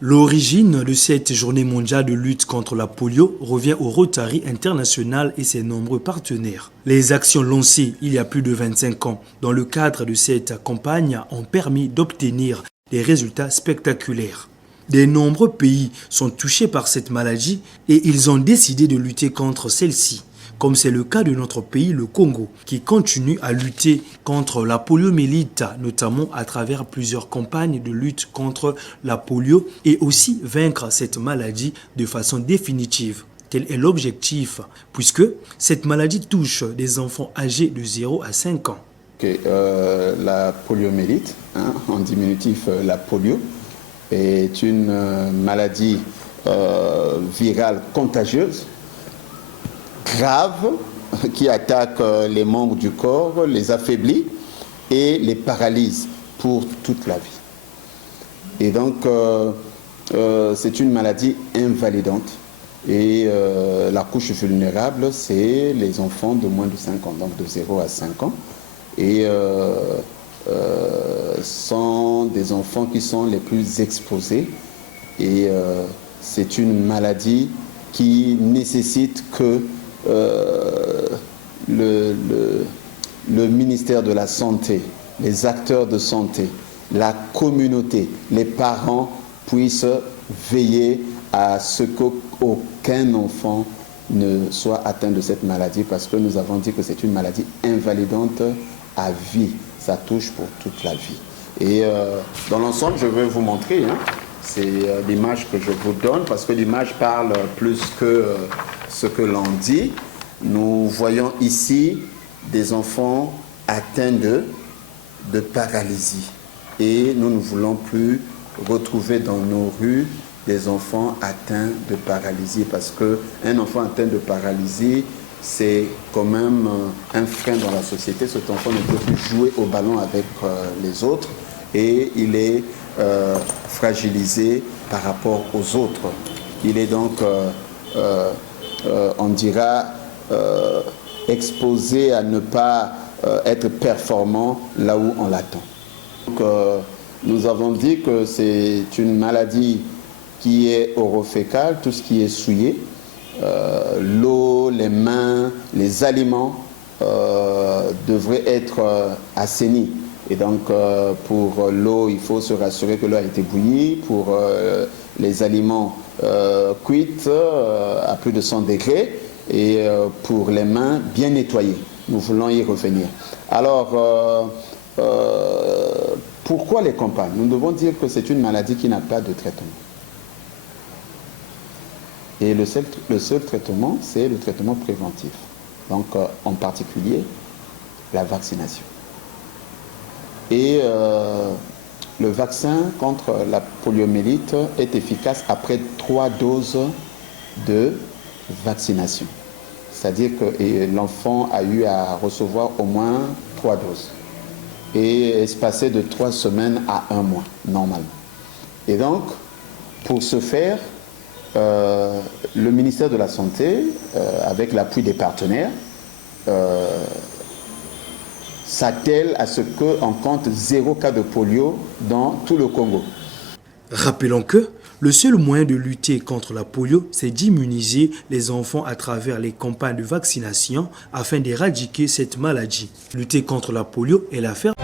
L'origine de cette journée mondiale de lutte contre la polio revient au Rotary International et ses nombreux partenaires. Les actions lancées il y a plus de 25 ans dans le cadre de cette campagne ont permis d'obtenir des résultats spectaculaires. De nombreux pays sont touchés par cette maladie et ils ont décidé de lutter contre celle-ci, comme c'est le cas de notre pays, le Congo, qui continue à lutter contre la poliomyélite, notamment à travers plusieurs campagnes de lutte contre la polio et aussi vaincre cette maladie de façon définitive. Tel est l'objectif, puisque cette maladie touche des enfants âgés de 0 à 5 ans. La poliomyélite, en diminutif la polio, est une maladie virale contagieuse, grave, qui attaque les membres du corps, les affaiblit et les paralyse pour toute la vie. Et donc, c'est une maladie invalidante. Et la couche vulnérable, c'est les enfants de moins de 5 ans, donc de 0 à 5 ans. Et sont des enfants qui sont les plus exposés. Et c'est une maladie qui nécessite que le ministère de la Santé, les acteurs de santé, la communauté, les parents puissent veiller à ce qu'aucun enfant ne soit atteint de cette maladie, parce que nous avons dit que c'est une maladie invalidante à vie. Ça touche pour toute la vie. Et dans l'ensemble, je vais vous montrer, c'est l'image que je vous donne, parce que l'image parle plus que ce que l'on dit. Nous voyons ici des enfants atteints de paralysie. Et nous ne voulons plus retrouver dans nos rues des enfants atteints de paralysie, parce qu'un enfant atteint de paralysie, c'est quand même un frein dans la société. Cet enfant ne peut plus jouer au ballon avec les autres et il est fragilisé par rapport aux autres. Il est donc, on dira, exposé à ne pas être performant là où on l'attend. Donc, nous avons dit que c'est une maladie qui est orofécale, tout ce qui est souillé. L'eau, les mains, les aliments devraient être assainis. Et donc, pour l'eau, il faut se rassurer que l'eau a été bouillie. Pour les aliments cuits à plus de 100 degrés. Et pour les mains, bien nettoyées. Nous voulons y revenir. Alors, pourquoi les campagnes? Nous devons dire que c'est une maladie qui n'a pas de traitement. Et le seul traitement, c'est le traitement préventif. Donc, en particulier, la vaccination. Et le vaccin contre la poliomyélite est efficace après 3 doses de vaccination. C'est-à-dire que l'enfant a eu à recevoir au moins 3 doses. Et espacé de 3 semaines à 1 mois, normalement. Et donc, pour ce faire, le ministère de la Santé, avec l'appui des partenaires, s'attelle à ce qu'on compte 0 cas de polio dans tout le Congo. Rappelons que le seul moyen de lutter contre la polio, c'est d'immuniser les enfants à travers les campagnes de vaccination afin d'éradiquer cette maladie. Lutter contre la polio est l'affaire